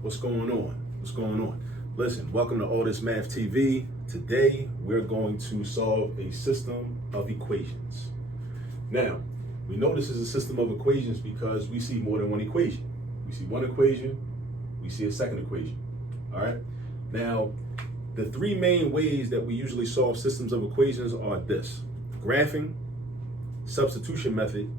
What's going on? What's going on? Listen, welcome to All This Math TV. Today, we're going to solve a system of equations. Now, we know this is a system of equations because we see more than one equation. We see one equation, we see a second equation, all right? Now, the three main ways that we usually solve systems of equations are this: graphing, substitution method,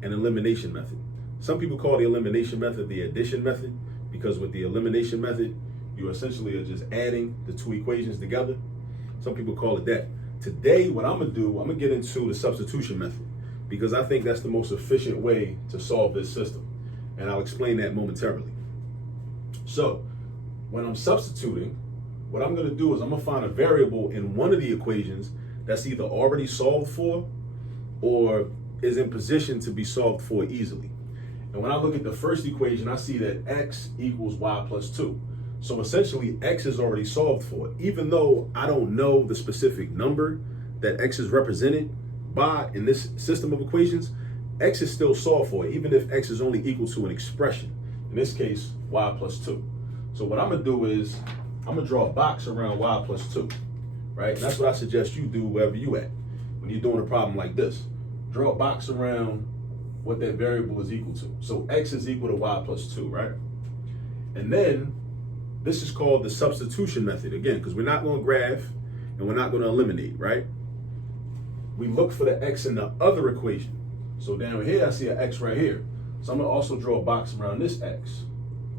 and elimination method. Some people call the elimination method the addition method, because with the elimination method, you essentially are just adding the two equations together. Some people call it that. Today, what I'm gonna do, I'm gonna get into the substitution method, because I think that's the most efficient way to solve this system. And I'll explain that momentarily. So, when I'm substituting, what I'm gonna do is I'm gonna find a variable in one of the equations that's either already solved for or is in position to be solved for easily. And when I look at the first equation, I see that x equals y plus 2. So essentially, x is already solved for. Even though I don't know the specific number that x is represented by in this system of equations, x is still solved for, even if x is only equal to an expression. In this case, y plus 2. So what I'm gonna do is, I'm gonna draw a box around y plus 2, right? And that's what I suggest you do wherever you at when you're doing a problem like this. Draw a box around what that variable is equal to. So x is equal to y plus 2, right? And then this is called the substitution method, again, because we're not going to graph and we're not going to eliminate, right? We look for the x in the other equation. So down here, I see an x right here. So I'm going to also draw a box around this x.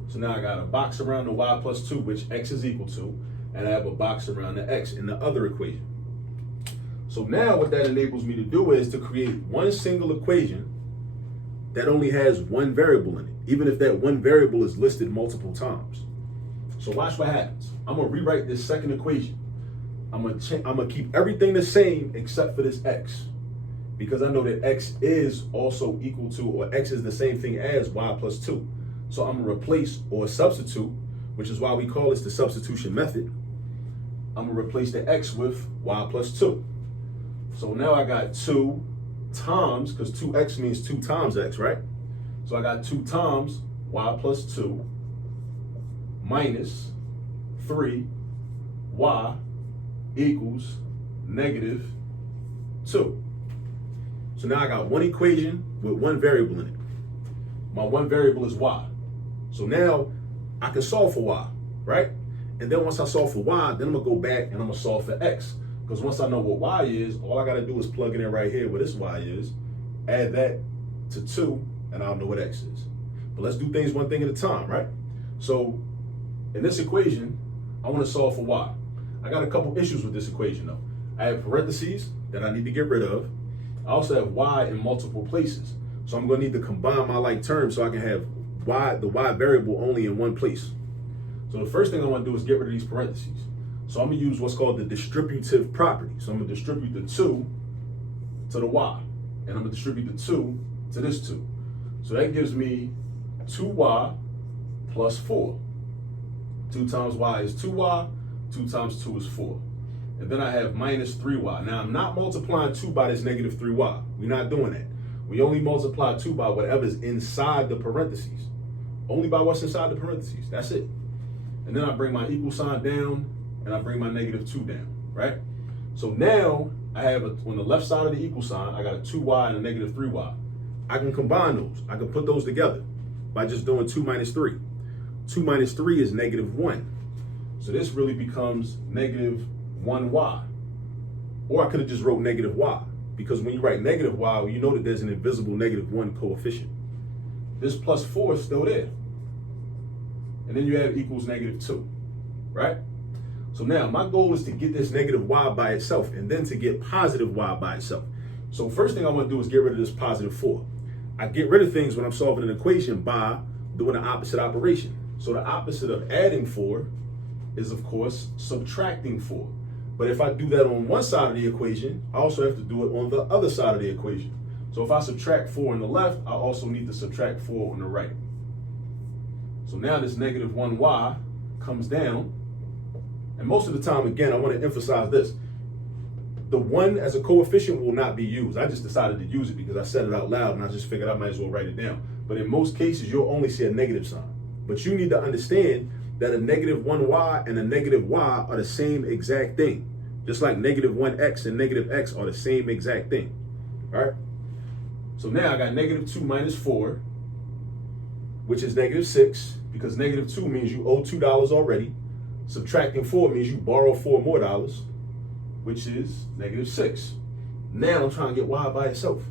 So now I got a box around the y plus 2, which x is equal to, and I have a box around the x in the other equation. So now what that enables me to do is to create one single equation that only has one variable in it, even if that one variable is listed multiple times. So watch what happens. I'm gonna rewrite this second equation. I'm gonna keep everything the same except for this x, because I know that x is also equal to, or x is the same thing as y plus 2. So I'm gonna replace or substitute, which is why we call this the substitution method. I'm gonna replace the x with y plus 2. So now I got 2 times, because 2x means 2 times x, right? So I got 2 times y plus 2 minus 3y equals negative 2. So now I got one equation with one variable in it. My one variable is y. So now I can solve for y, right? And then once I solve for y, then I'm gonna go back and I'm gonna solve for x. Because once I know what y is, all I gotta do is plug it in right here where this y is, add that to 2, and I'll know what x is. But let's do things one thing at a time, right? So in this equation, I wanna solve for y. I got a couple issues with this equation though. I have parentheses that I need to get rid of. I also have y in multiple places. So I'm gonna need to combine my like terms so I can have the y variable only in one place. So the first thing I wanna do is get rid of these parentheses. So I'm gonna use what's called the distributive property. So I'm gonna distribute the 2 to the y, and I'm gonna distribute the 2 to this 2. So that gives me 2y plus 4. 2 times y is 2y, 2 times 2 is 4. And then I have minus 3y. Now I'm not multiplying 2 by this negative 3y. We're not doing that. We only multiply 2 by whatever's inside the parentheses. Only by what's inside the parentheses, that's it. And then I bring my equal sign down, and I bring my negative 2 down, right? So now I have, on the left side of the equal sign, I got a 2y and a negative 3y. I can combine those. I can put those together by just doing 2 minus 3. 2 minus 3 is negative 1. So this really becomes negative 1y. Or I could have just wrote negative y, because when you write negative y, you know that there's an invisible negative 1 coefficient. This plus 4 is still there. And then you have equals negative 2, right? So now my goal is to get this negative y by itself and then to get positive y by itself. So first thing I want to do is get rid of this positive 4. I get rid of things when I'm solving an equation by doing the opposite operation. So the opposite of adding 4 is, of course, subtracting 4. But if I do that on one side of the equation, I also have to do it on the other side of the equation. So if I subtract 4 on the left, I also need to subtract 4 on the right. So now this negative 1y comes down. And most of the time, again, I want to emphasize this. The 1 as a coefficient will not be used. I just decided to use it because I said it out loud and I just figured I might as well write it down. But in most cases, you'll only see a negative sign. But you need to understand that a negative 1y and a negative y are the same exact thing. Just like negative 1x and negative x are the same exact thing. All right? So now I got negative 2 minus 4, which is negative 6, because negative 2 means you owe $2 already. Subtracting 4 means you borrow $4 more, which is negative 6. Now I'm trying to get y by itself.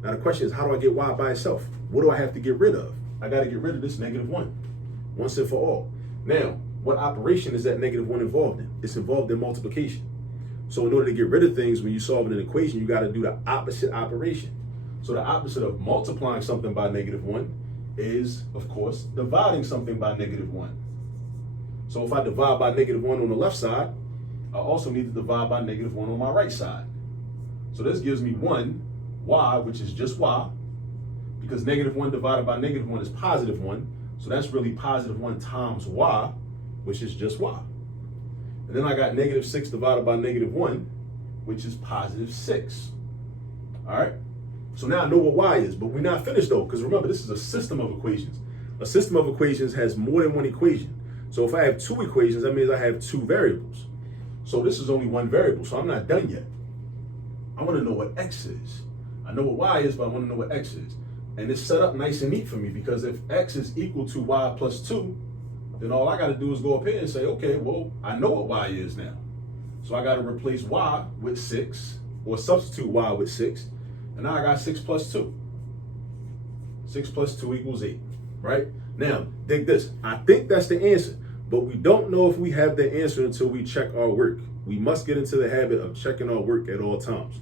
Now the question is, how do I get y by itself? What do I have to get rid of? I got to get rid of this negative 1, once and for all. Now, what operation is that negative 1 involved in? It's involved in multiplication. So in order to get rid of things, when you're solving an equation, you got to do the opposite operation. So the opposite of multiplying something by negative 1 is, of course, dividing something by negative 1. So if I divide by negative 1 on the left side, I also need to divide by negative 1 on my right side. So this gives me 1y, which is just y, because negative 1 divided by negative 1 is positive 1. So that's really positive 1 times y, which is just y. And then I got negative 6 divided by negative 1, which is positive 6. All right? So now I know what y is, but we're not finished though, because remember, this is a system of equations. A system of equations has more than one equation. So if I have 2 equations, that means I have 2 variables. So this is only 1 variable, so I'm not done yet. I want to know what x is. I know what y is, but I want to know what x is. And it's set up nice and neat for me, because if x is equal to y plus 2, then all I got to do is go up here and say, okay, well, I know what y is now. So I got to replace y with 6, or substitute y with 6, and now I got 6 plus 2. 6 plus 2 equals 8, right? Now, dig this. I think that's the answer, but we don't know if we have the answer until we check our work. We must get into the habit of checking our work at all times.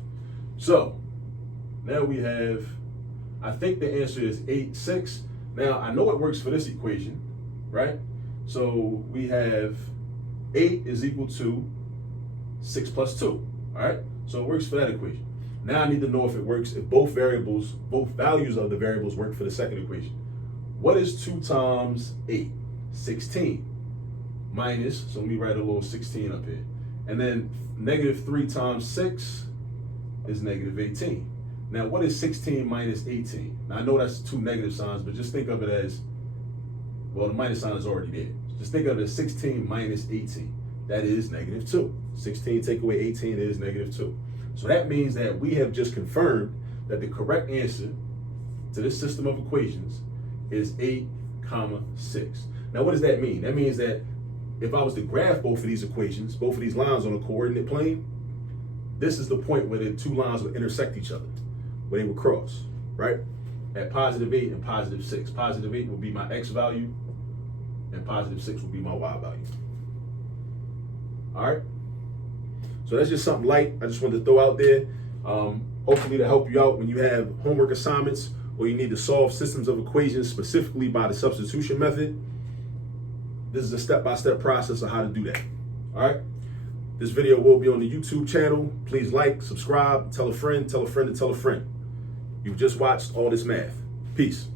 So, now we have, I think the answer is 8, 6. Now, I know it works for this equation, right? So, we have 8 is equal to 6 plus 2, all right? So, it works for that equation. Now, I need to know if it works, if both values of the variables work for the second equation. What is 2 times 8? 16. Minus, so let me write a little 16 up here. And then negative 3 times 6 is negative 18. Now, what is 16 minus 18? Now, I know that's 2 negative signs, but just think of it as, well, the minus sign is already there. Just think of it as 16 minus 18. That is negative 2. 16 take away 18 is negative 2. So that means that we have just confirmed that the correct answer to this system of equations is 8, 6. Now, what does that mean? That means that if I was to graph both of these equations, both of these lines on a coordinate plane, this is the point where the 2 lines would intersect each other, where they would cross, right? At positive 8 and positive 6. Positive 8 will be my x value, and positive 6 will be my y value. All right? So that's just something light I just wanted to throw out there. Hopefully to help you out when you have homework assignments or you need to solve systems of equations specifically by the substitution method. This is a step-by-step process of how to do that. All right? This video will be on the YouTube channel. Please like, subscribe, tell a friend to tell a friend. You've just watched All This Math. Peace.